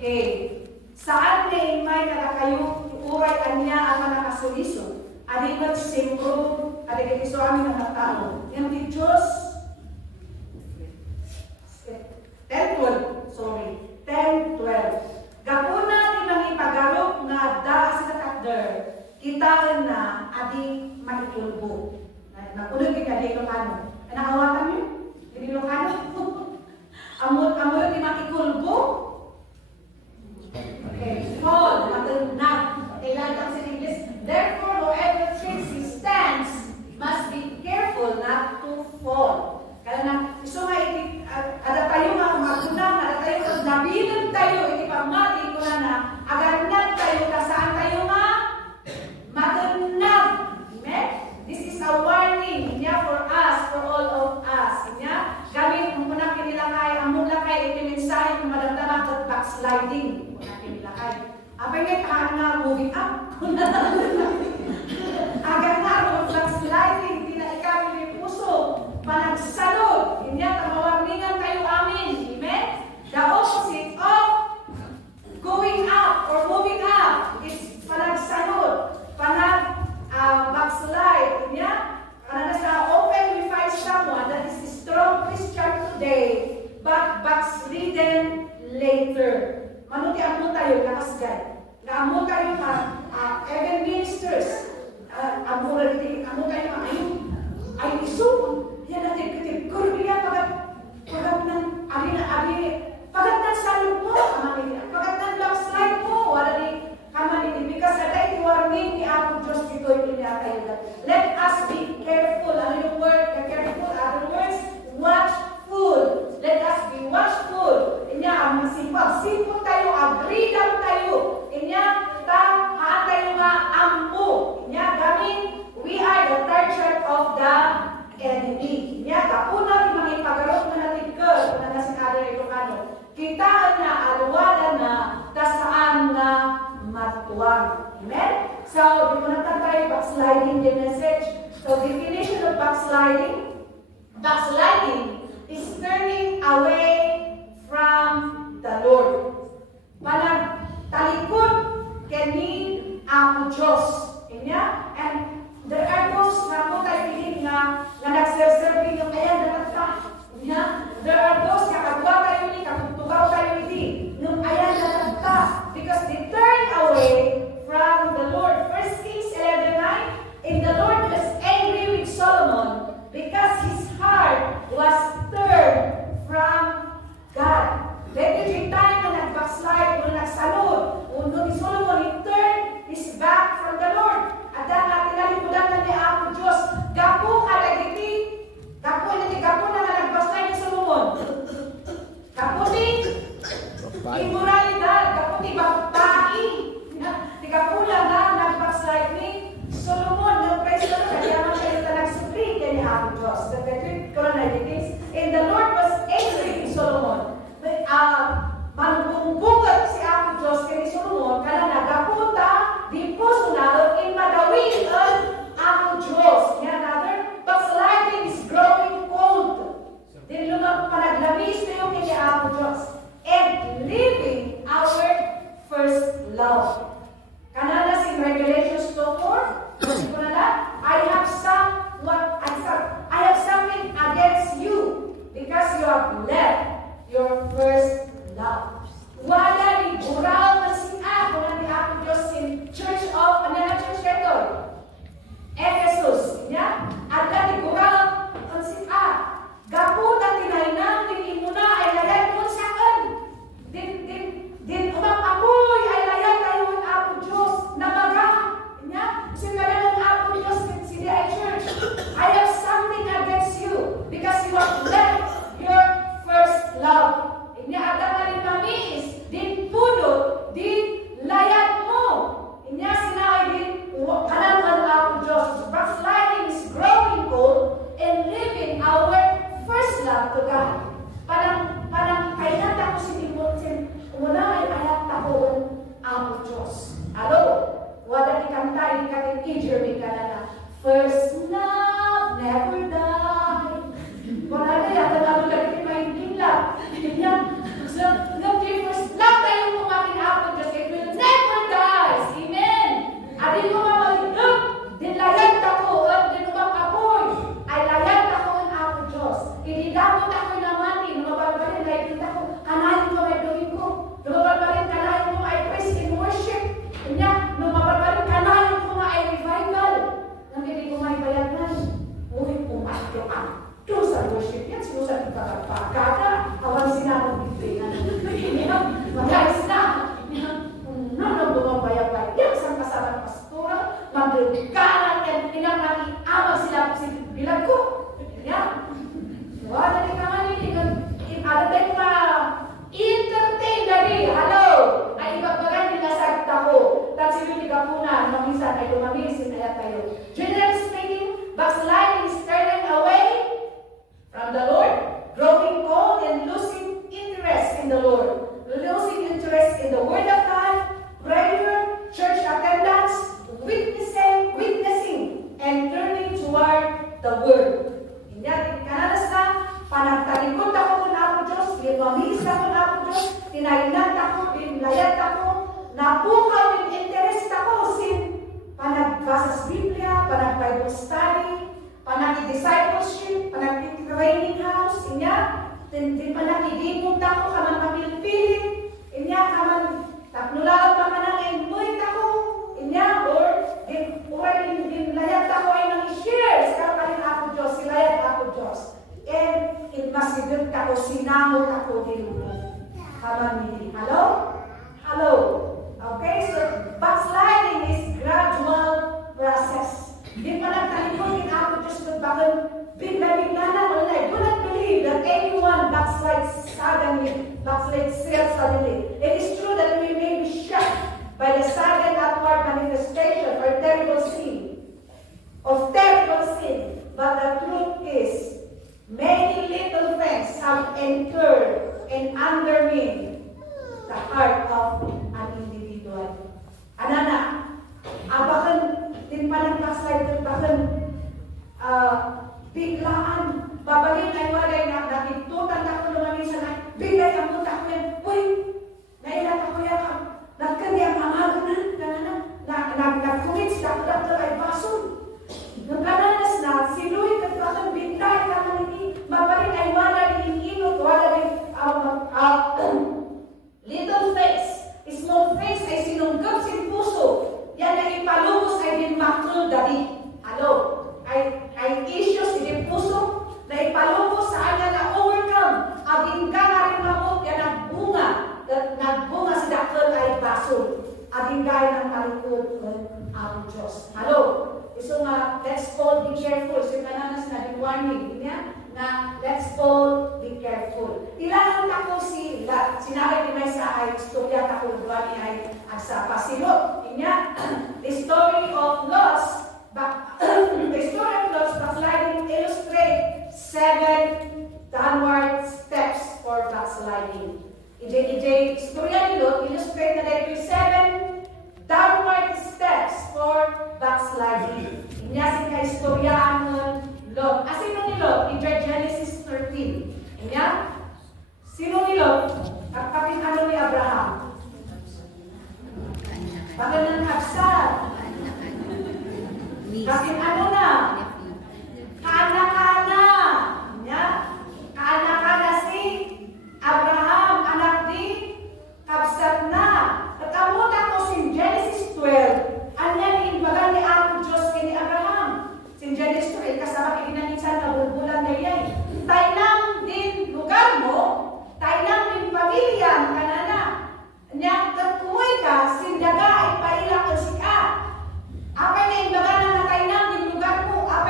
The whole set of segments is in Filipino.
Okay. Saan may nakakayo uray anya ang nakasuliso? Adi ba siyempre, adi kaya iso amin ang tao. Yan di Diyos. 10-12. Sorry. 10-12. Gapuna di nang ipagalok na da sa takder. Kita na adi maitulbo. Napunod kita di Ilocano. Nakawatan niyo? Di Ilocano? Amot di makikulbo? Okay. Fall, matulnag. Kailan ang sa English. Therefore, whoever thinks he stands must be careful not to fall. Kaya na, iso nga iti, ada tayo nga magunang, ada tayo nga nabilang tayo, iti pamati ko na aganyan tayo, saan tayo nga magunang. Amen? This is a warning niya for us, for all of us. Niya, gamit kung muna kinilakay, ang mula kay iti mensahe kung madamdaman at backsliding. Muna kinilakay. Apay ngay tahan nga moving up. Agar nga ang backsliding, hindi na ikaw yung puso. Panagsalod. Hindi ang mawarningan tayo amin. Amen? The opposite of going up or moving up is panagsalod. Backslide. Hindi ang often we find someone that is a strong Christian today but backslidden later. Manuti ang mo tayo, nakasgay. Amo tayo even ministers. Amo tayo ay iso. Yan natin kitip. Kurbiya pagat ng pagat ng salud mo. Pagat ng backslide mo. Wala ni kamali. Because at ito warning ni Apo Diyos dito ito niya tayo. Let us be careful. Ano yung word? Careful. Other words, watchful. Let us be watchful. Inya, ang masipag-sipag tayo, agree lang tayo. Inya, haan tayo nga ampo. Inya, gamin, we are the target of the enemy. Inya, kapuna, di mga ipagarot na natin ka, kung na sinado ito kano. Kita na, alwala na, tasaan na matuwang. Amen? So, di mo na tayo backsliding the message. So, definition of backsliding. Backsliding is turning away from the Lord. Palang talikod kani ang Diyos. Inya? And there are those na po tayo piling na nagserserve yung ayan na nagta. Inya? There are those na kagwa tayo ni, kakutugaw tayo ni, yung ayan na nagta. Because they turn away from the Lord. 1 Kings 11:9, and the Lord was angry with Solomon because his heart was turned from God. Every time na nag-backslide o nagsalod, uno ni Solomon, he turned his back from the Lord. At dahil natin nalimudan na ni Apo Diyos, gapo ka nagiti, gapo na nag-backslide ni Solomon. Gapo ni immoralidad, gapo ni babae. Gapo na nag-backslide ni Solomon. No, praise the Lord, kaya naman kayo na nagsupli kaya ni Apo Diyos. And the Lord was angry with Solomon. Manubungbugat si Apo Diyos kay Solomon kana nagapunta di po sunalo in madawin ang Apo Diyos. Another, backsliding is growing cold. Then panaglamis na yung kay Apo Diyos. And leaving our first love. Kanala si Revelations 2:4. I have something against you because you have left your first love. Wala ni buraw na si Apo na ni Apo Diyos in Church of Church ito. Ephesus. At ni buraw na si Apo. Gaputa tinahinang din muna ay layan mo sa akin. Din umang-apoy ay layan tayo ng Apo Diyos na magahan. Sinabi ng Apo Diyos in CDI Church, I have something against you because you have left your first love. Ada rin mamis, din puno, din layat mo. Inya sinabi din, kanan ng Apo Diyos, backsliding is growing cold and leaving our first love to God. Parang kailan ako sinimulsin, muna ay ayat ako ang Apo Diyos. Alo, wala ikantay, ikating ka na first love never die. Wala na yata namin lang iti mahinting lang. So, first love tayo mga Adin ko mamalidog, din layag ako, at din umang apoy, ay layag ako ang ako Diyos. Inidamot ako naman, lumabalbalin, layag ako, kanahin ko may gawin ko. Lumabalbalin, kanahin ko ay praise and worship. Kanya, lumabalbalin, kanahin ko ay revival. Nang ko may bayagan. Uy, pumasyo ang doon sa worship yan, sinusabi ka pagkada, awang sinamang bibigyan. Magayos na. Nang bumabaya-baya, yan sa kasama ng pastora, magdulikanan, and pinang-nag-iamag sila sa bilag ko. Yan. Wala din naman yun. Ano tayo entertain na rin. Hello! Ay ibagbagan nila sa tako. Tapos yung ligapunan, mamisan ay lumamisin kaya tayo. Generally speaking, backsliding is turning away from the Lord, growing cold and losing interest in the Lord. Losing interest in the Word of God, prayer, church attendance, witnessing, and turning toward the Word. Inyat, kanalas na, panagtalikod ako kung ako Diyos, liwamisa ko na ako Diyos, tinainan ako, dinlayat ako, napukaw din interest ako, sin panagbasa sa Biblia, panag-Bible study, panag-discipleship, panag-training house, inyat, din panag-idimong ako, kaman mapilpilit, inyat, kaman taknulaot pa manang enmuit ako, inyat, or din layat ako ay nang i-share, sa kapalit ako Diyos, silayat ako Diyos. And it must be good ako, sinamot ako din mo. Kaman, hello? Hello? Okay, so backsliding is gradual process. Di pa nagtalikod din ako Diyos kung bakit bigla-bigla na wala. Do not believe that anyone backslides suddenly, backslides suddenly. It is true that we may be shocked by the sudden upward manifestation or terrible sin, but the truth is, many little things have entered and undermined the heart of an individual. Anana, abakan din pa ng backslide, abakan biglaan, babalik ay walay na nakitutan ako naman isa na, bigay ang punta ko yan, uy, nailat ako yan, nagkanyang amagunan, nagkumits, dapat ay bason. Nung kananas na, si Louis nagpatang bintay ka manini, mabalik ay wala rin inot, wala rin little face, small face ay sinunggap sin puso, yan ay ipalubos ay din maktul dali. Hello? Ay issues din puso, na ipalubos sa kanya na overcome, abing ka nga rin mamot, yan nagbunga si dakol ay bason, abing gaya ng talikod ang Diyos. Hello? So let's all be careful. So kananas na di warning niya na let's all be careful. Ilangan ako sinabi ni may sa ay istorya ako duwani ay sa pasilot. Inya the story of Lot's backsliding illustrate 7 downward steps for backsliding. Ije istorya ni Lot illustrate na dito 7 downward steps for backsliding. Inya ka istoryaan ng Lot. Sino ni Lot? In Genesis 13. Inya? Sino ni Lot? Kapatid ano ni Abraham? Bakit ng kapsat? Bakit ano na? Kana-kana. Inya? Kana-kana si Abraham, anak ni kapsat na. Nakamot ako sin Genesis 12. Anya ni imbaga ni ang Diyos kini Abraham. Sin Genesis 12, kasama kinanisan na bulbulan na yan. Tainang din lugar mo, tainang din pamilya, kanana. Anya, katumoy ka, sin daga ay pailang o sika. Apay na imbaga na tainang din lugar mo, apay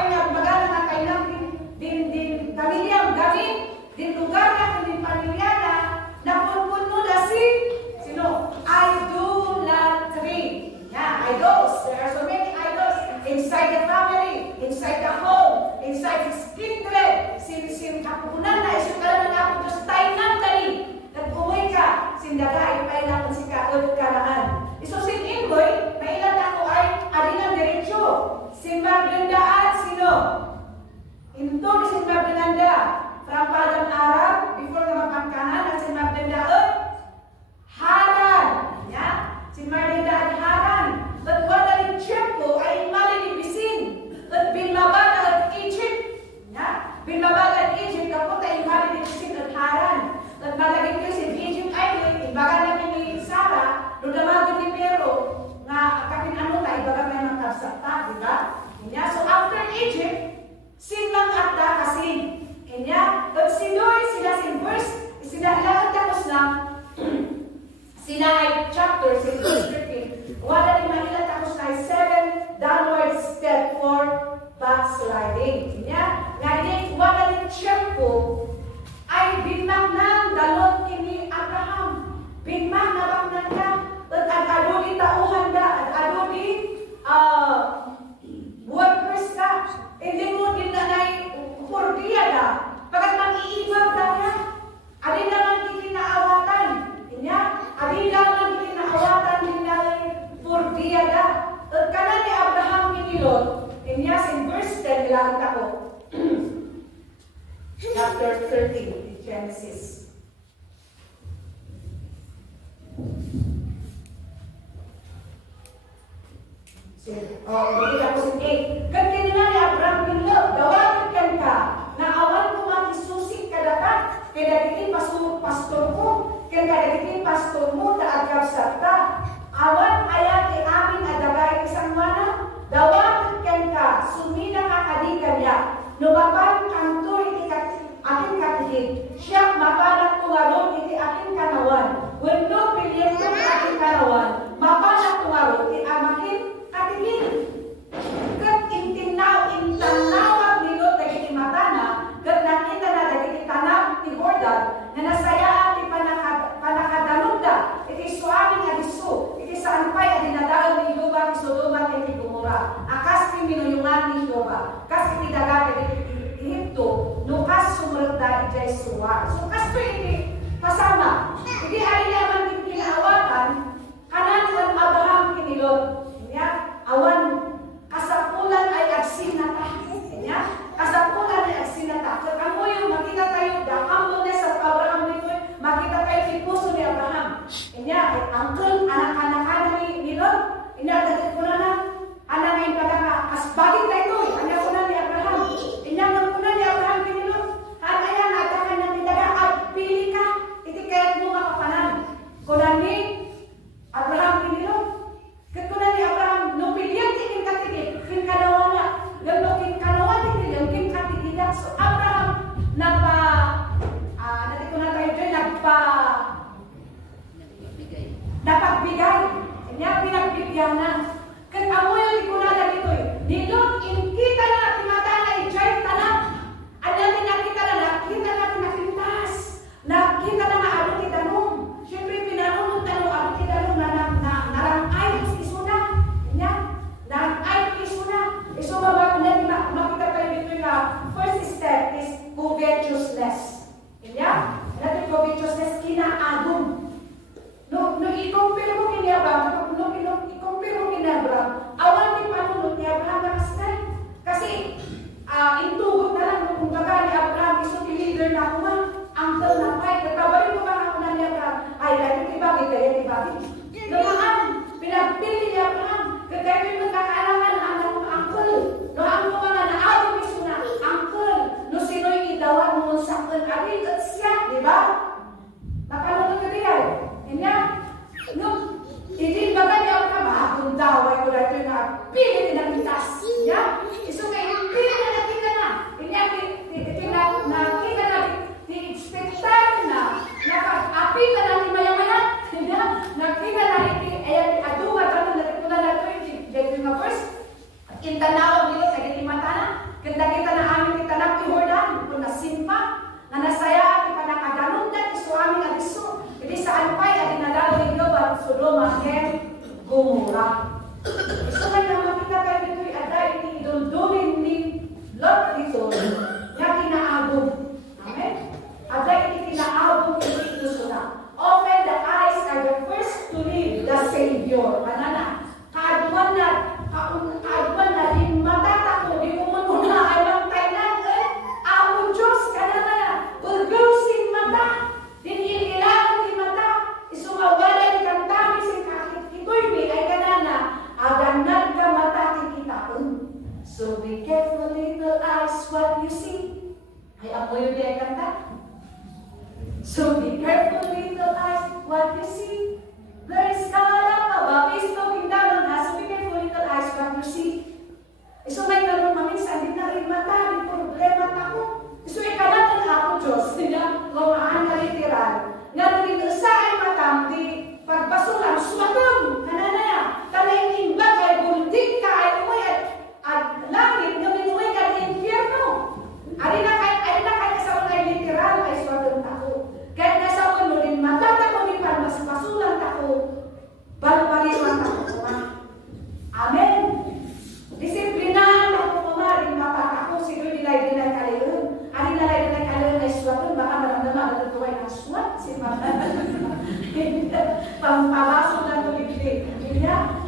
diba? Kanya, so after Egypt, sin lang at kasin. Kanya, at sinuy sila sin verse, sila lahat tapos na, sila ay chapter, sin verse 13, wala ni Manila tapos na 7 downward step for backsliding. Kanya, ngayon, wala ni Chepko, ay binmak ng dalot kini Abraham. Binmak na baknan ka, at ado di tauhan da, at ado di workers ka. Hindi mo din na nai-pordiya da. Pagkat mag-iibag da niya, alin naman kitinaawatan. Inya, alin naman kitinaawatan din na pordiya da. At kanan ni Abraham kinilot, inya sin verse 10, ilang ako. Chapter 13, Genesis. Hindi ako sin 8. Ganyan na ni Abraham pinlog, dawagin kan ka, na awan ko makisusik kadapat, kaya dagitin pastor ko, kaya dagitin pastor mo, na agab sakta. Awan ayat ni amin adagay isang mana, dawagin kan ka, sumina ka kadikan ya, numapan kanto iti akin katihid, siya mapanak tungarot iti akin kanawan, wendo pilyen ka akin kanawan, mapanak tungarot iti amakin katihid. Kat intanawag nilo dagiti matana, kat nakita na dagiti tanap ti Jordan, na nasayaan ti panakadalugda, iti suaming adiso, iti saan pa'y adinadaon ni Jehova ti Sodoma ti Gomora, akas ti minuyungan ni Jehova, kas iti dagat iti Ehipto, nukas sumurda ijay suwa. So kas to iti kasama, iti alilaman iti kinaawatan, kanan ang Abraham kinilot, awan kasapulan ay agsinata. Kasapulan ay agsinata. Kung amo yung makita tayo, the humbleness of Abraham nito, makita tayo si puso ni Abraham. Uncle, anak-anak ni Lot, dagit ko na anak ngayon pagkaka, asbagin na ito, anak ko na ni Abraham. Inyaman ko na ni Abraham kinilot. At ayan, atakan na tinaga, at pili ka, iti kaya't mo makapanan. Kunan ni Abraham kinilot. Ketunan ni Abraham, no pilyan tikin katigit, kin kanawana, gano kin kanawan tikin, kin katigidak. So Abraham, natin ko na tayo dyan, napagbigay. Kanya pinagbigyan na. Kat amo yung ikunada dito eh. Nilot, inkita na, timata na, ijay tanap. At natin nakita na nakintas. Nakita na nga alo kitanong. Siyempre, pinanunod na alo kitanong na narangay sa isuna. Kanya, narangay sa isuna. So, makita tayo dito na first step is covetousness. Kanya, natin covetousness, kinaagom. No, i-compare mo kini Abraham, i-compare mo kini Abraham, awan ni panunod ni Abraham na kasay. Kasi, intugot na lang kung baga ni Abraham, iso leader na kuma, uncle na pay, katabay mo ba ako na ni Abraham, ay, dahil tibagi. Namaan, pinagpili ni Abraham, kagaya yung magkakaalaman na anak mo, uncle. No, ang mga naawag iso na, uncle, no sino'y idawan mo sa uncle, abin at siya, di ba? Nakalunod ka diyan. Kanya, no, hindi ba ni Abraham, kung daway ko dahil na pili na kitas. So, kaya pili na nakita na. Kanya, nakita na, ni-expectar na, nakapita na ni mayamayat. Nakita na, ayan, aduwa, tanong natin ko na natin, dahil yung first, intanawag nila sa gitimata na, kanda kita na amin itanap ti Jordan, kung nasimpa, na nasaya at ipanakadanundan, iso aming adiso. Jadi saan pa'y adinadalo ni Jehova Sodoma and Gomora. So ngayon makita tayo dito'y aday iduldumin ni Lot dito niya kinaagom. Amen? Aday kinaagom ni Kristo na. Open the eyes are the first to leave the Savior. Kanana, kaaduan na din matatako, di umunod na ay magtainan. Ako Diyos, kanana, ulgusin mata, din ililang di mata, isumawala ni kantami si kakit kito'y mi ay kanana, aganad ka mata kikitaon. So be careful little eyes what you see. Ay amoy di ay kanta. So be careful little eyes what you see. There is kala pa ba? Pisto kingdom na. So be careful little eyes what you see. Iso may karon maminsan din na rin mata, di problema tako. Iso ikalat ang ako Diyos, nila lumaan na literal. Nga rin sa ay matang di pagpasulang sumatong, kananaya, kanayang imbag ay buldig ka ay umuwi at langit nga minuwi ka ng impyerno. Ari na kay sa unay literal ay sumatong tako. Kahit nasa uno din matatako ni mas pasulang tako, balbaliwan tako kuma. Amen. Disiplinahan ako kumarin mata ako siguro nilay kaliyon. Ari nalay kaliyon ay suwatong baka maramdaman na tutuway ng suwat si mata. Pampabaso na ito bigli.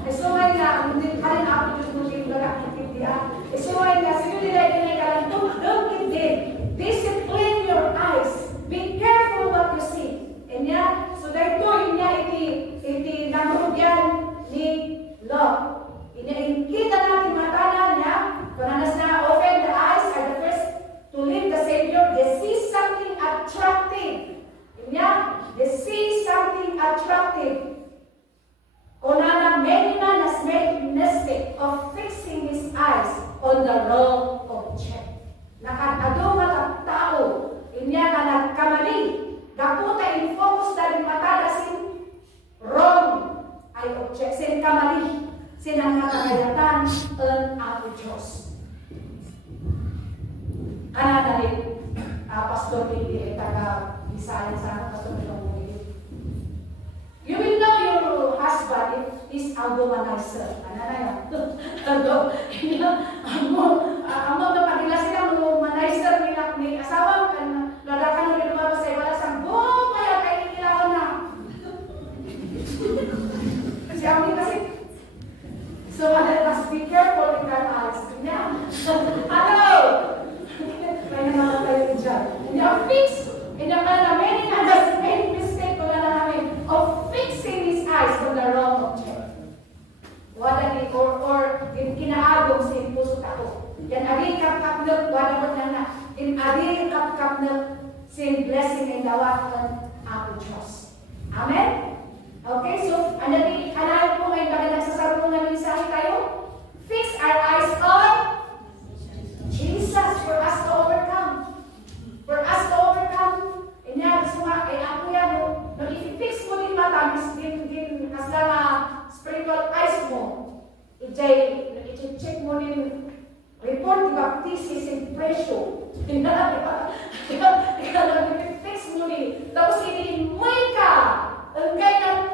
So ay nga, hindi pa rin ako Diyos mo siya nagkakitibdiya. So ay nga, siguro nilay kaliyon, don't give in. Discipline your eyes. Be careful what you see. And yeah, so dahito yun niya iti namurugyan ni Lot. Kita natin matala niya, kananas na open the eyes are the first to leave the Savior. They see something attractive. They see something attractive. Kunana many man has made mistake of fixing his eyes on the wrong object. Nakatado mga tao, inya na nagkamali. Daputa in focus dahil matala sin wrong ay object, sin kamali. Sinang nakakayatan ang ako Diyos. Kana rin, Pastor Billy, taga-Bisaya sa Pastor Billy. You will know your husband is a womanizer. Ano na yan? Amo na pagila sila womanizer nila ni asawa, ladakan rin lumabas sa iba sa kaya kayo nila na. Kasi ako kasi so, let us be careful with our eyes. Hello! May naman tayo dyan. Fix. Many has made mistake of fixing his eyes on the wrong object. Or kinaagong sa puso ako. Yan adi kap-kapnag, wala mo na adi kap-kapnag sin blessing and dawakan ako Diyos. Amen? Okay, so, hanayin po ngayon bakit nagsasarap po ng mensahe tayo? Fix our eyes on Jesus for us to overcome. For us to overcome. And yan, gusto nga, ako yan, no, i-fix mo din mata, din kasama spiritual eyes mo. I-check mo din report di baptisis and pressure. I-fix mo din. Tapos ini-imoy ka. Ang kaya ng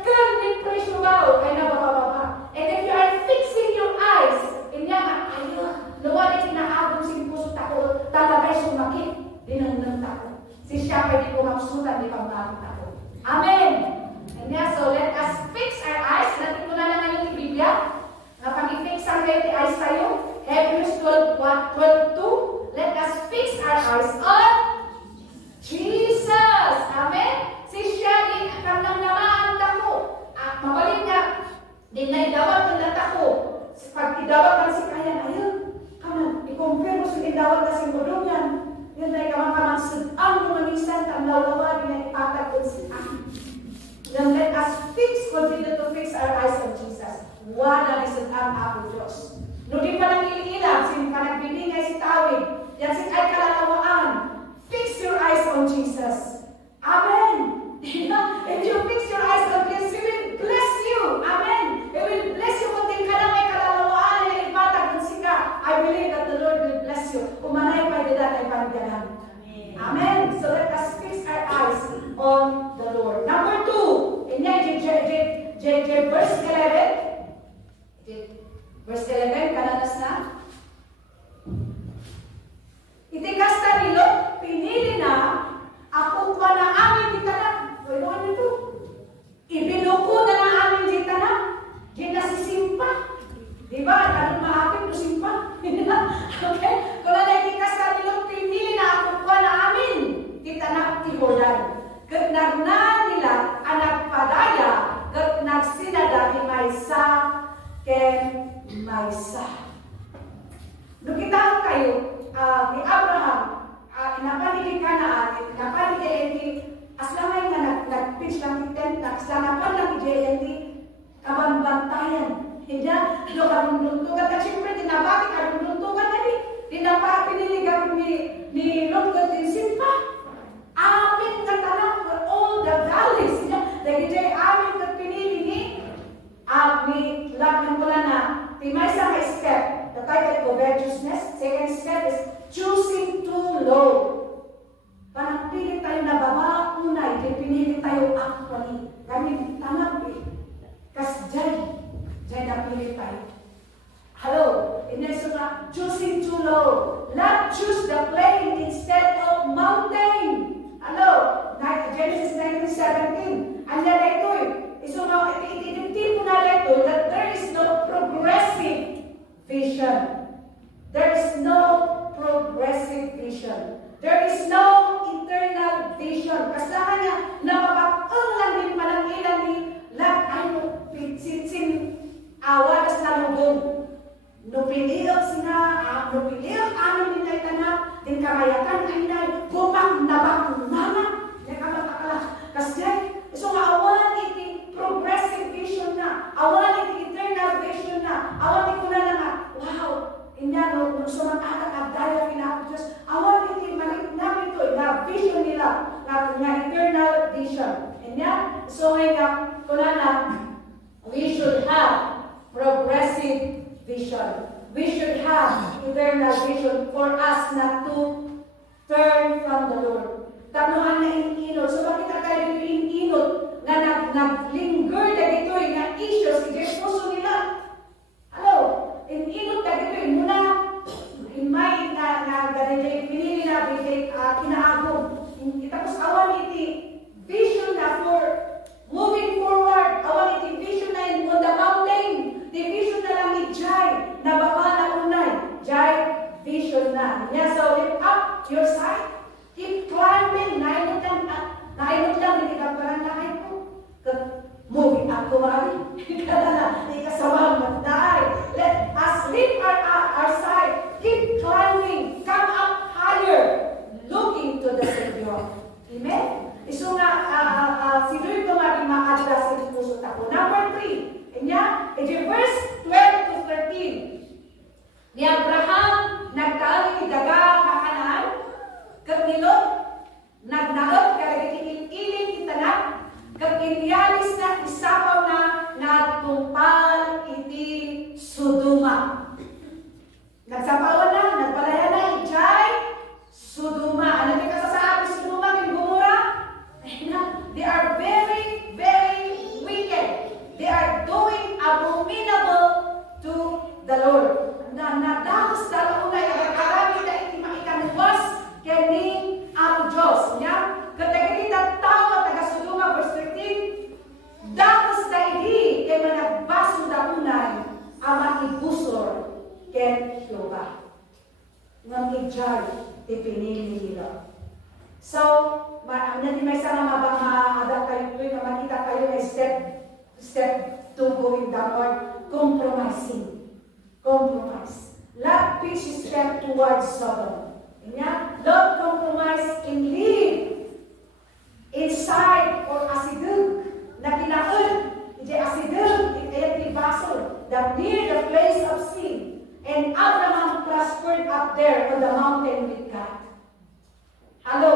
pressure ba? Kaya nabababa. And if you are fixing your eyes, inya nga, ayun, nawala sinaabong si puso tako, talabay sumakit, dinanang tako. Si siya pwede ko mapsutan, di pambakit ako. Amen! And yeah, so let us fix our eyes. Natin ko na lang ang Biblia. Na pag-i-fix ang eyes tayo. Hebrews 12:2. Let us fix our eyes on Jesus. Amen? Si siya din ang namaan tako. Mabalik niya. Din na idawat ang natako. Pag idawat ang si kaya, ayun. Kaman, i-compare mo sa idawat na si Mudong yan. Yun na ikaman ang lumanisan ang lalawa din na ipatag ko si Then let us continue to fix our eyes on Jesus. Wala ni ang ako Diyos. Nung pa nang iliilang, sin ka nagbibingay si tawid. Yan sin ay kalalawaan. Fix your eyes on Jesus. Amen. If you fix your eyes on Jesus, He will bless you. Amen. He will bless you kung din ka na may kalalawaan na ipatag kung sika. I believe that the Lord will bless you. Umanay pa din ay panigyanan. Amen. So let us fix our eyes on the Lord. Number 2. In verse 11. Verse 11, kananas na. Itikasta nilo, pinili na, ako pa na amin di tanak. Pwede ano ito? Ibinuko na na amin di tanak. Ginasisimpa. Diba? Anong maapit mo simpa? Okay? Kung na itikasta nilo, pinili na, ako pa na amin di tanak ti Jordan. Nagna nila, anak padaya, nagsinada di maysa, ken maysa. Nukitahan kayo, ni Abraham, napaligid ka na atin, napaligid ni aslamay na nag-pitch lang item, nagsanapan lang ni JNT, kabanbantayan. Hindi, karundunto. At siyempre, tinabati karundunto, choosing too low. Panagpili tayo na baba, unay, pinili tayo actually. Kami tanap eh. Kasi dyan napili tayo. Hello, ineso na, choosing too low. Not choose the plain instead of mountain. Hello, Genesis 19:17. Anya na ito eh. So now, iti po na ito that there is no progressive vision. There is no progressive vision. There is no internal vision. Kasahan niya, napapakang lang din panangilan ni sin awas na lubong. Nupiliok amin din ay tanap, din kamayakan ay na, bumak na bakuna. Kasi, so awan iti progressive vision na, awan iti internal vision na, awan iti ko na lang, wow, inya no, sumakakak at daya pinako Diyos, awan iti malit namin ito, na vision nila, na internal vision. Inya, so nga, kuna na, we should have progressive vision. We should have eternal vision for us not to turn from the Lord. Tanuhan na inkinod. So bakit tayo dito inkinod na naglinger na dito na issues si Jesuso nila? Hello? Inkinod na dito muna in my pinili na kinaagong. Tapos awan iti vision na for moving forward. Awan iti vision na on the mountain. The vision na lang ni Jai na baba na unay. Jai vision na. So lift up your sight. Keep climbing. Nainot lang, hindi ka parang nakay ko. Moving up kumari. Hindi ka sawang magdaay. Let us lift our sight. Keep climbing. Come up higher. Looking to the Savior. Amen? Iso nga, sinuwi ko ma-address sa puso tako. Number 3. Kanya, verse 12 to 13. Ni Abraham, nagtaali ni daga kakanaan. Kagnilot, nagnaot, kalagitikiling itanap, kaginialis na isapaw na nagtumpal iti Sodoma. Nagsapawan na, nagpalaya na, Ijay, Sodoma. Ano ka sa atin Sodoma, ng Gomora? They are very, very wicked. They are doing abominable to the Lord. Nadahos dalaw na, karami na iti makikanwas, kini ang Diyos niya. Katagitita tao taga Sodoma verse 13. Dapat na hindi kay managbaso na unay ang makibusor ken Jehovah. Nang ijay ipinili nila. So, hindi may sana ma-adapt kayo ito na makita kayo na step to going downward. Compromise. Lot pitch step towards Sodom. Don't compromise in live inside or asidug na kinaun. Hindi asidug, hindi basol, that near the place of sin. And Abraham prospered up there on the mountain with God. Hello?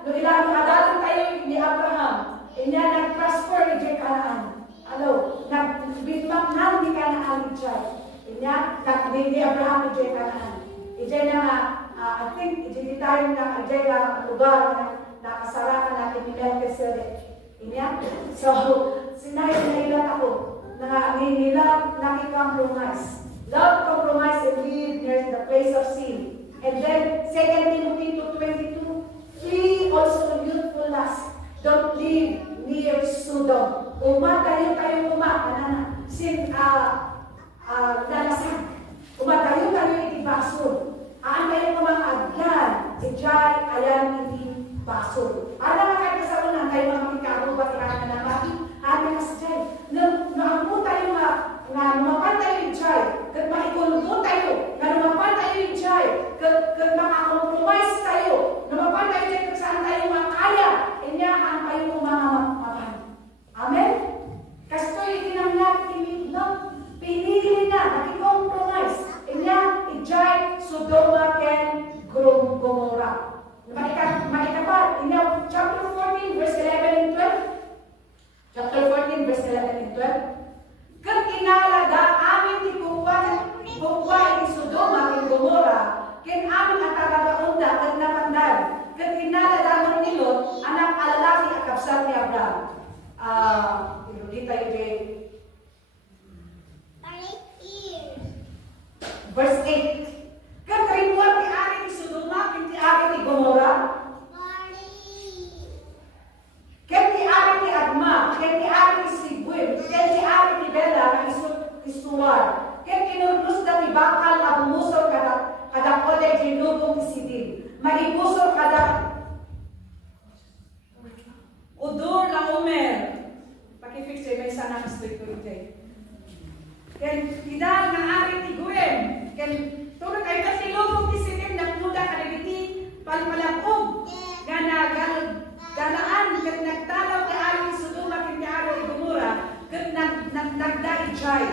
Nung ilang adalan tayo ni Abraham, nag-prosper ni Canaan. Hello? Nag-bitmap na ni Canaan ni Jai. Ni Abraham ni Canaan. Ijay na nga, I think, ijay tayo na ijay na lugar na nakasarakan natin ni Melchizedek. So, sinayin na ilan ako na nila nakicompromise. Love compromise and live near the place of sin. And then, 2 Timothy 2:22, flee also youthful lust. Don't live near Sodom. Tayo kanana. Sin, dalasag. Tayo itibasod. Tayo mga agyan. Ijay, ayan itibasod. Para makakita sa una, tayo mga mikaro, ba't ikan na naman? Ano na sa Jay? Naamu tayo nga, mapan tayo ijay. Kat maikon Irudita yung verse 8. Kan ribuan ti ari ti Sodoma, ken ti ari ti Gomora. Ken ti ari ti Adma, ken ti ari ti Sibwim, ken ti ari ti Bela, ti Suar. Ken kinurnos da ti bakal abumusor kada kolay ginubong ti Sidim. Maibusor kada Udur la Omer. Pakifix may sana stoy ko ite. Ken tidal nga ari ti Guem. Ken turut ay kasi lubong ti Sidim na muda kadagiti palpalakog. Nga galaan ket nagtalaw ti ari ti Sodoma ken ti ari ti Gomora ket nagdaijay.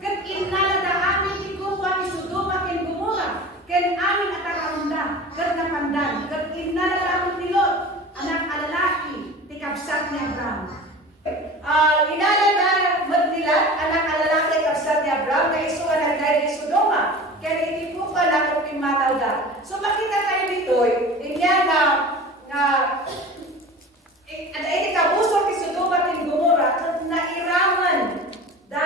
Ket innala da amin ti Gomora ti Sodoma ken Gomora ken amin atakaunda ket napandan ket innala da amin ti Lot anak alalaki ti kabsat ni Abraham. Inala na magdilat anak alalaki kabsat ni Abraham na iso nga nagday ni Sodoma ken itipuka na kung pimataw da. So makita tayo ditoy inya nga ay kabusor ti Sodoma ken Gomora ket nairaman da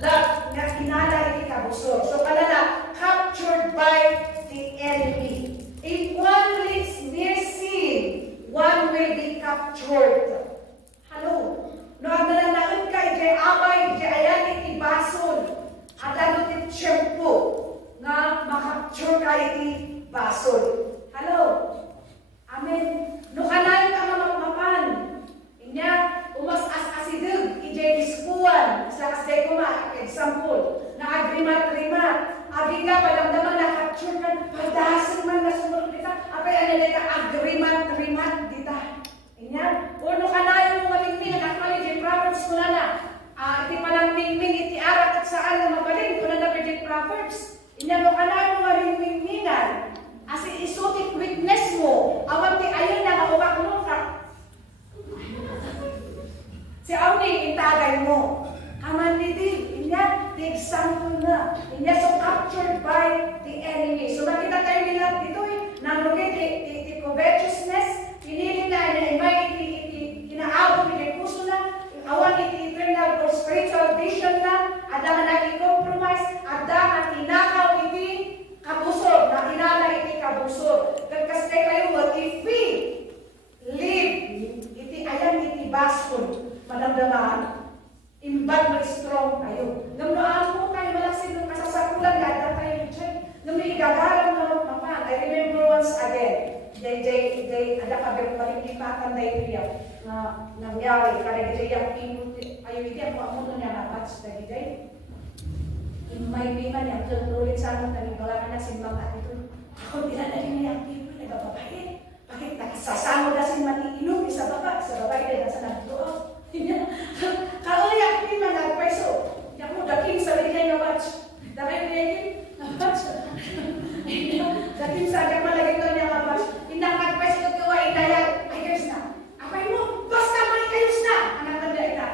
Lot nga kinala iti kabusor. So kalala captured by the enemy. If one lives near sin, one will be captured. Hello. No agnalanaan ka iti abay iti ayan iti basol. Adano ti tiyempo nga makapture ka iti basol. Hello. Amen. No kanayon ka mamagmapan. Inya umas as-asideg iti diskuan. Sa kasday ko example. Na agrimat-rimat. Agi ka palamdaman na capture ka. Padasin man na sumunod dita. Apay analita agrimat-rimat dita. Inya. Uno kanayon mo mamingming. Nakali di Proverbs ko na. Iti palang mingming iti arat at saan na mabalin. Kung na di Proverbs. Inya no kanayon mo mamingmingan. As isutik witness mo. Awan ti ayun na maubak mo ka. Si Auni, intagay mo. Kaman niti, inya, the example na. Inya, so captured by the enemy. So makita tayo nila dito nanugit, the covetousness, pinili na, may kinaabot, puso na, awan iti eternal or spiritual vision na, at ang nag-compromise, at ang tinakaw iti kabusor, na kinala iti kabusor. Kagkastay kayo, what if we live, iti ayan iti baskon, madamdamaan, imbag mag-strong tayo. Namnoan mo kayo malaksin ng kasasakulan, gada tayo dyan. Nung igagalang na magpapan, I remember once again, ada kabir paling-lipatan na ito nangyari, kada gijay yung pinut, ayaw iti ang maamuno niya napats na gijay. May pingan yung tutulit sa anong tanibalakan na simbang at ito. Ako dinadali niya yung pinut, nagbababae. Bakit nakasasamo na si maniinom sa baba din sa nagdoon. Kauliyak din man nagpweso. Diyan mo, daking sa ligay na watch. Daking ligay na watch. Daking sa agad malagay ko niya na watch. Inang nagpweso ko tuwa, inayag. Ay, girls na. Apay mo, basta malikayos na. Anak tanda ita.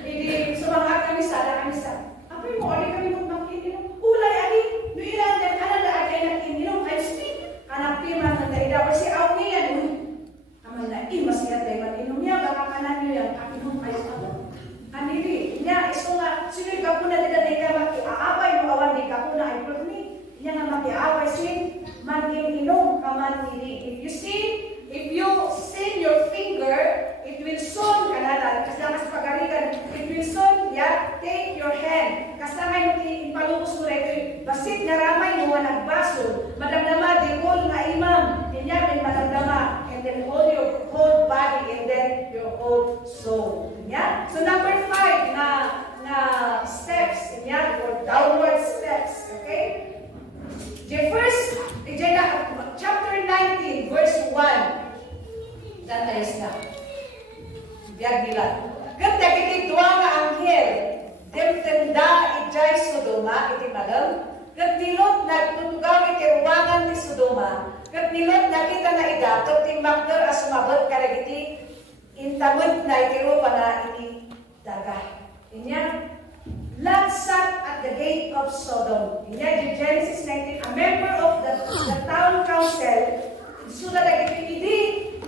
Hindi sumangak kami sa. Apay mo, ali kami mong makinig. Ulay, ali. No ilang din, kananda agay nakinig. Ay, speak. Anak pirman tanda ita. Kasi ako niyan. Aman na, mas nga tayo maninom niya. Baka kanan niyo yan. Kakinom kayo ako. Kanili. Niya, iso nga, sino'y kapuna nila na ika makiaabay mo awan di kapuna ay perni. Niya nga makiaabay sin, maninom kamanili. If you sin your finger, it will soon, kanala, kasi mas pagarikan, it will soon, take your hand. Kasama yung impalubos mo rin, basit na ramay mo nagbaso, madamdama, di whole na imam, niya rin madamdama, and then hold your whole body, and then your whole soul. Yeah? So number 5 na steps, yeah, or downward steps, okay? The first, chapter 19, verse 1. Dan tayo na. Biag nila. Ganda kiti dua nga anghel. Demtenda ijay Sodoma iti malam. Kat nilot nagtutugaw iti ruwangan ti Sodoma. Kat nilot nakita na idatot ti magder as sumabot karagiti intamod na iti rupa na iti daga. Inya, Lot sat at the gate of Sodom. Inya, Genesis 19, a member of the town council, isuda dagiti idi,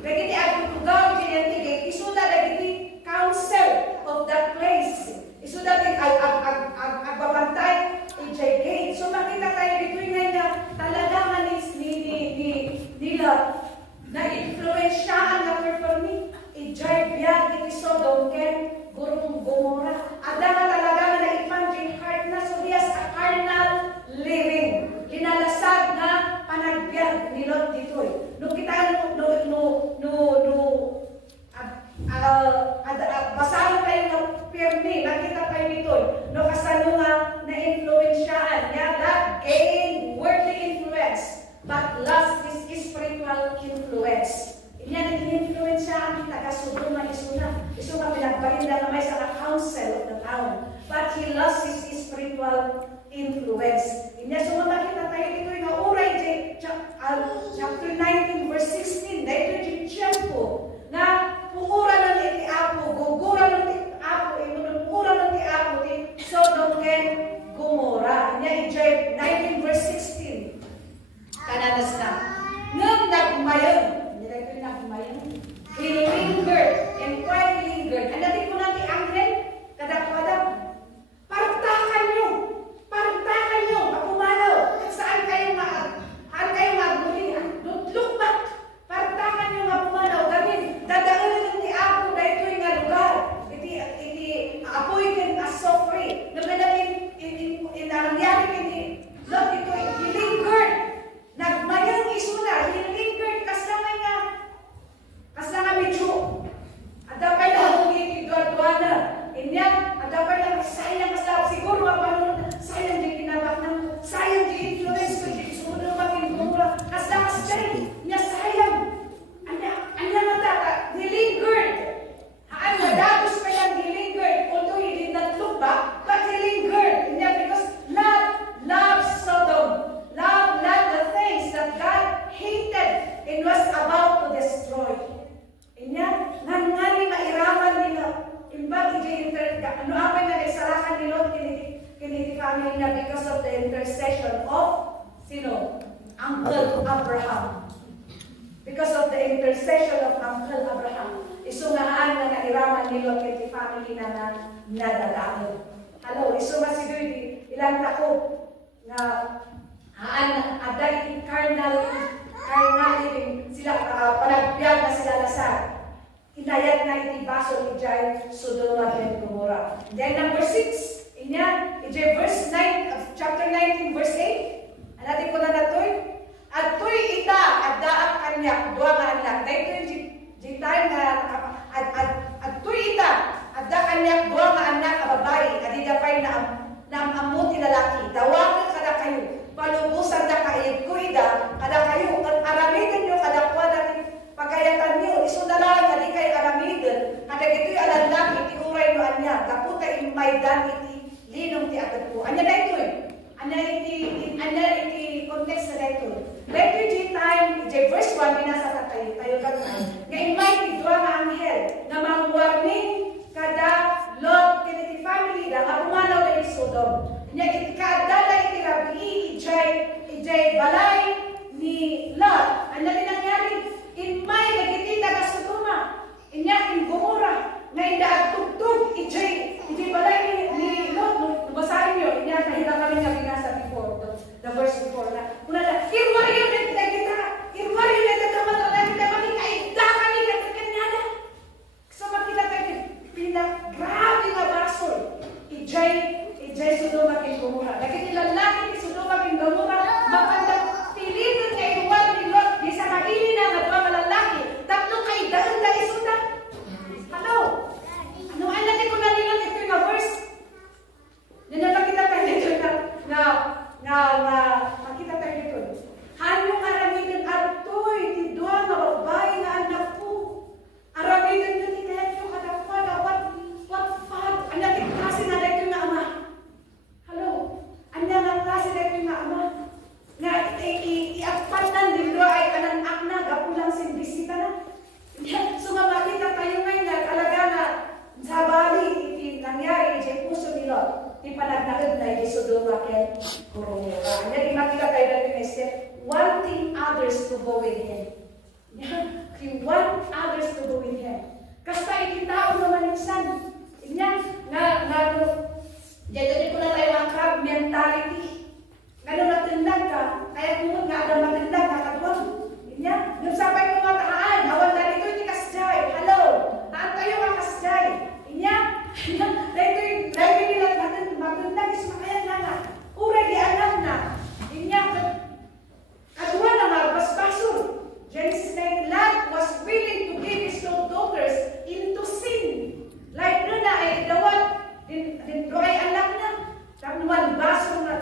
dagiti agtutugaw iti gate, isuda dagiti council intercession of sino? Uncle Abraham. Because of the intercession of Uncle Abraham, isungahan na nairaman ni Lot at family na nadadaan. Hello, isunga si Duy, ilang tako na ada iti carnal living sila, panagbiag na sila lasar. Inayat na iti baso ni Jai Sodoma and Gomorrah. Then number 6, inyan, iti verse 9 of chapter 19, verse 8. Anatin ko na natoy. At tuy ita, at daak kanyak, dua nga anak. Dahil ito time na at tuy ita, at daak kanyak, dua nga anak, babae, at idapay na amuti lalaki. Tawagan kada kayo, palubusan na kayo, kuida, kada kayo, at aramidan nyo, kada kwa natin, pagayatan nyo, isudalalan, kada kayo aramidan, kada ito'y alalaki, iti uray no anya, kaputa imaydan, iti linong ti agad po. Anya na ito'y, anya iti context na ito'y. Refugee time, verse 1, binasa tayo gano'n. Nga-invite ni Dua nga anghel na mang-warning kada Lot, kiniti family na nga umanaw na ni Sodom. Nga ikadala iti rabi, ijay balay ni Lot. Ano din nangyari? Inmay nagitita ka Sodoma. Inya in Gomorrah. Nga indaag tugtog, ijay balay ni Lot. Basahin nyo, inya nahila kami nga binasa before. The verse before na. Kuna na, irwariyo na kita, irwariyo na kita matalagi na makikaida kami na kanyada. So makita kayo, grabe nga basol. Ijay Sodoma kin Gomorrah. Nakikilalaki ni Sodoma kin Gomorrah, mapanda pilitin kay Juan ni Lot, di sa kaili na nga mga malalaki, tatlo kay daan na isuda. Hello? Ano ang natin ko na nilot ito yung verse? Ninapakita tayo dito na makita tayo dito. Hanyong aramidan artoy, ti Dua nga babae nga anak ko. Aramidan nyo ti kaya nyo kadakwa na what fad. Anya ti klase na dito nga ama. Hello? Anya nga klase dito nga ama. Nga iapatan din Dua ay kananak na, gapulang simbisita na. So makita tayo ngayon na talaga na sa bali, nangyari, iti puso ni Lot. Ipanagnaid na iti Sodoma ken Gomorrah. Yan, makita tayo natin na step, wanting others to go with him. He want others to go with him. Kasta iti tao naman minsan. Yan, dito ko na tayo ang crab mentality. Ganun natindag ka, kaya kung nga ada matindag ka katwag. Yan, yung sabay ko nga takaan, hawan na dito iti kasjay. Hello, taan tayo mga kasjay. Yan, dahil nila natin maganda is makayan na nga. Uray di alam na. Inya, kadwa na magbasbasol. Genesis 9, Lot was willing to give his two daughters into sin. Like na ay dawat, din ay anak na. Tapos baso na.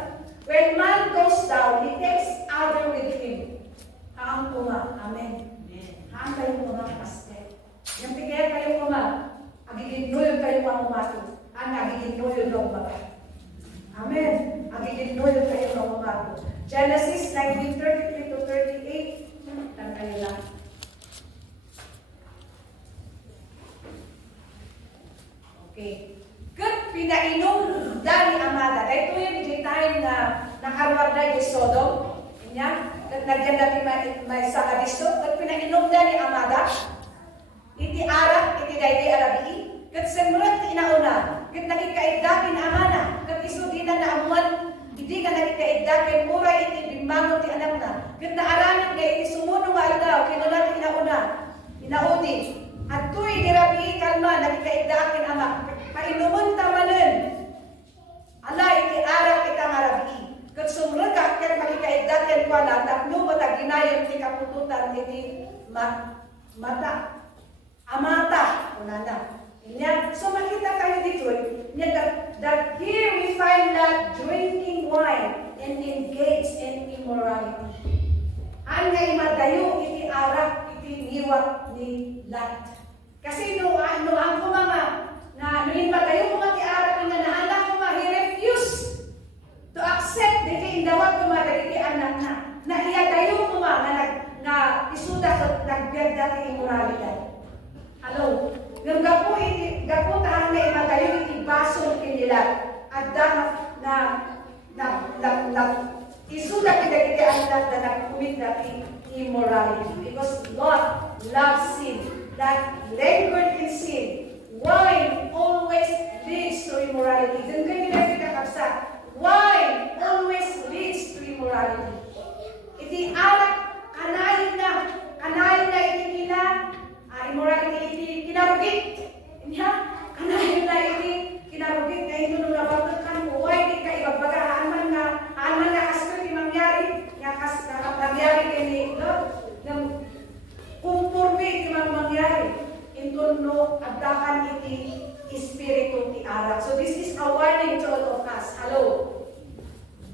When man goes down, he takes other with him. Haang kuma. Amen. Haang kayo kuma kaste. Yung tigay kayo kuma. Agiginoy kayo mga umato. Ang agiginoy ng mga. Amen. Agiginoy kayo mga umato. Genesis 19:33 to 38. Tan kayo lang. Okay. Good pinainom dali amada. Ito yung time na nakarwag na yung Sodom. Inya. Nagyan natin may sakadisto. Good pinainom dali amada. Iti arak, iti daydi arabi. Kat semrat inauna. Kat nakikaiddakin amana. Kat isudina na amuan. Hindi ka nakikaiddakin. Uray iti bimbangon ti anak na. Kat naaramin nga iti sumuno nga aldaw. Kinulat inauna. Inaudi. At tuy dirabi kalma. Nakikaiddakin ama. Painumun tamanin. Ala iti arak itang arabi. Kat sumrag ka. Kat makikaiddakin ko na. Tapno mo taginayon ti kapututan iti mata. Amata, unana. So makita tayo dito, that here we find that drinking wine and engaged in immorality. Ang nga imadayo, iti arak, iti niwat ni Lot. Kasi no ang kumanga, na imadayo kuma ti arak, na nahala kuma, he refused to accept the kaindawat kuma, iti anak na. Na iyadayo kuma, na isuda sa nagbiag dati immorality. Hello. Nung gapo tahan na imagayo iti baso kinila at na that nag-commit that immorality. Because Lot loves sin. That lingered in sin. Wine always leads to immorality. Dun kayo nagkakabsa. Wine always leads to immorality. Iti anak, kanayin na iti immorality iti kinarugit. Kanayin na iti kinarugit na ito nung nabatukan mo. Wine iti kaibagbaga. Haaman nga kasto iti mangyari. Nangyari kay ni Lot. Kumpurmi iti mangyari. Ito no agdakan iti espiritu ti arak. So this is a warning to all of us. Hello?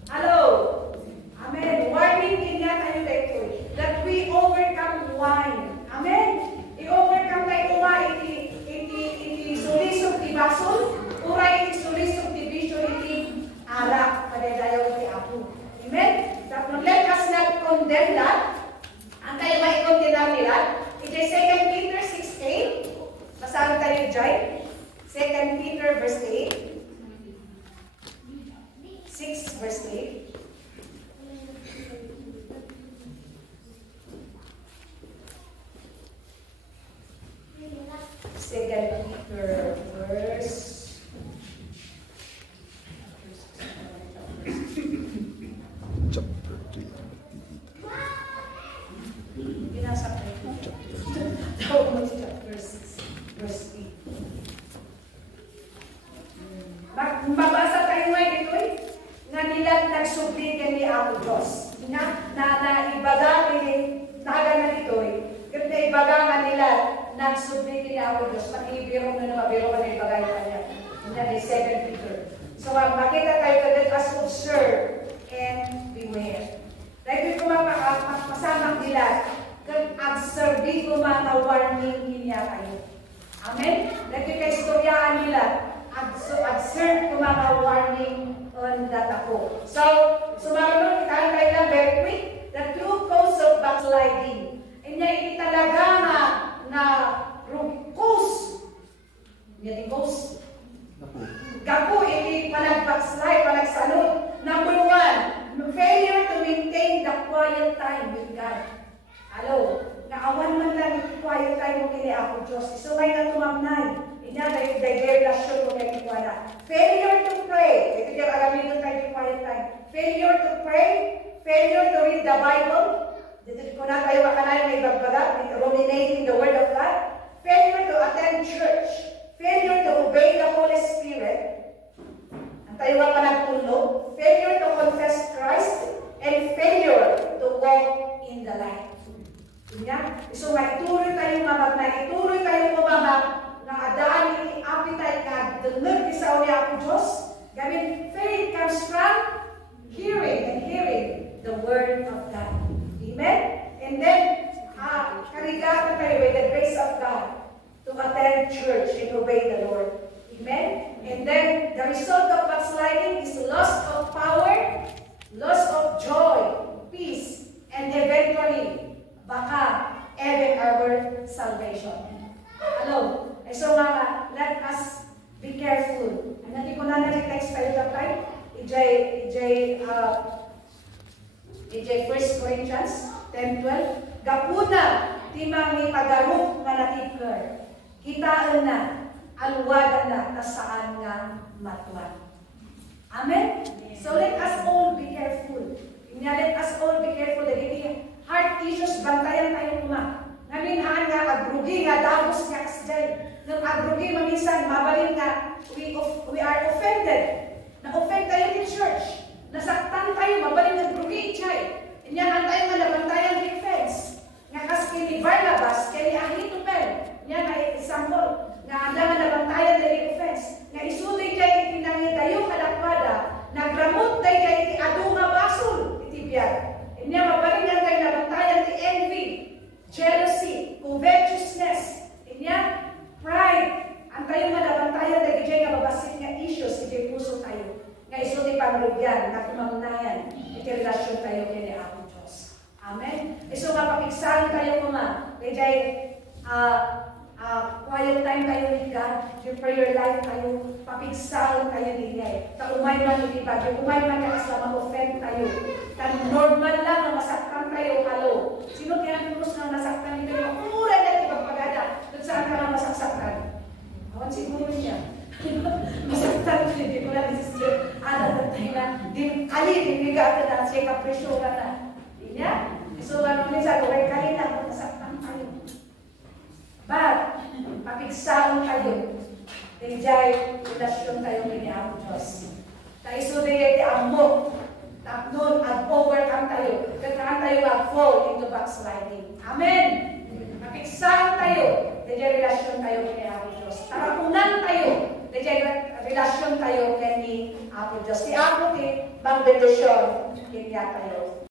Hello? Amen. Warning kanya tayo dito. That we overcome wine. Amen. I-overcome tayo iti sulisog ti basol. Uray iti sulisog ti bisyo iti arak. Padadayaw iti apo. Amen. Tapos let us not condemn that. Ang tayo maikondemn nila. Iti 2 Peter 6:8. Basahin tayo dyan. 2 Peter verse 8. 6 verse 8. Second Peter verse chapter 2. Binasa ko ito. Tawag mo chapter 6 verse 8. Mabasa tayo ngayon ito nga nila nagsubligan ni Apo Diyos. Na ibaga na dito na ibaga nga nila nagsubligan ni Apo Diyos. Makibiro mo na mabiro ka na ibagay pa niya. Nga ni 2 Peter. So makita tayo ka let us observe and beware. Dahil ko mapasamang nila kung observe ko mga warning niya kayo. Amen? Dahil ka istoryaan nila observe ko mga warning on that ako. So, sumarunod tayo lang very quick. The true cause of backsliding. Hindi talaga na cause. Hindi cause. Gapo, hindi panag-backslide, panagsanod. Number 1, failure to maintain the quiet time with God. Hello? Naawan man lang yung quiet time mo kini Apo Diyos. So, may natumamnay. Inya dahil relasyon ko kay Kiwana. Failure to pray. Ito yung alamin doon tayo yung quiet time. Failure to pray. Failure to read the Bible. Dito ko na tayo makanayon na ibagbaga. Ruminating the Word of God. Failure to attend church. Failure to obey the Holy Spirit. Ang tayo pa nagtulog. Failure to confess Christ. And failure to walk in the light. So, maituloy tayong ituloy tayong mamamag na adaan yung appetite na deliver sa uli Apo Diyos. Gamit, faith comes from hearing and hearing the Word of God. Amen? And then, karigatan tayo with the grace of God to attend church and obey the Lord. Amen? And then, the result of backsliding is loss of power, loss of joy, peace, and eventually, baka even our salvation. Hello? So let us be careful. And natin ko na nag-text tayo tapay. EJ 1 Corinthians 10:12. Gapuna, timang ni pagarup nga natikler. Kitaan na, alwadan na, nasaan nga matuan. Amen? So let us all be careful. Let us all be careful. Heart issues, bantayan tayo uma. Naminhaan nga, agrugi nga, dagos nga kasdyan. Nang agrugi, mamisan, mabalin nga, we are offended. Na-offend tayo in church. Nasaktan tayo, mabalin nga agrugi, chay. Inyahan tayo nga, nabantayan the offense. Nga kaski ni Barnabas, kaya ni Ahitopel. Yan nga example. Nga anda nga nabantayan the offense. Nga isuloy kay itinangin tayo kalakpada. Nagramot tayo kay iti adu nga basol. Itibiyag. Inya mabalin nga tayo nabantayan the envy. Jealousy, covetousness, inya, pride. Ang tayo nga nabantayan na gijay nga mabasit nga issues, iti puso tayo. Nga iso ni panglugyan, nga kumamnayan, iti relasyon tayo kini Apo Diyos. Amen? Iso nga papiksahan tayo kuma, gijay, quiet time tayo with God, your prayer life tayo, papiksahan tayo niya. Ta umay man iti bagyo, umay man nga kasama offend tayo. Ta normal lang na kapresyonan na. Inya? So, ano minsan, huwag kayo lang, masaktan kayo. But, papigsaon kayo. Diyay, relasyon kayo ni ang Diyos. Kaisuday, amok. Tapnon, overcome tayo. Kailangan tayo mag-fall into backsliding. Amen! Papigsaon tayo. Diyay, relasyon tayo ni ang Diyos. Tarapunan tayo. Diyay, relasyon tayo ni Apo Diyos. Si Apo, bang bendisyon, kanya tayo.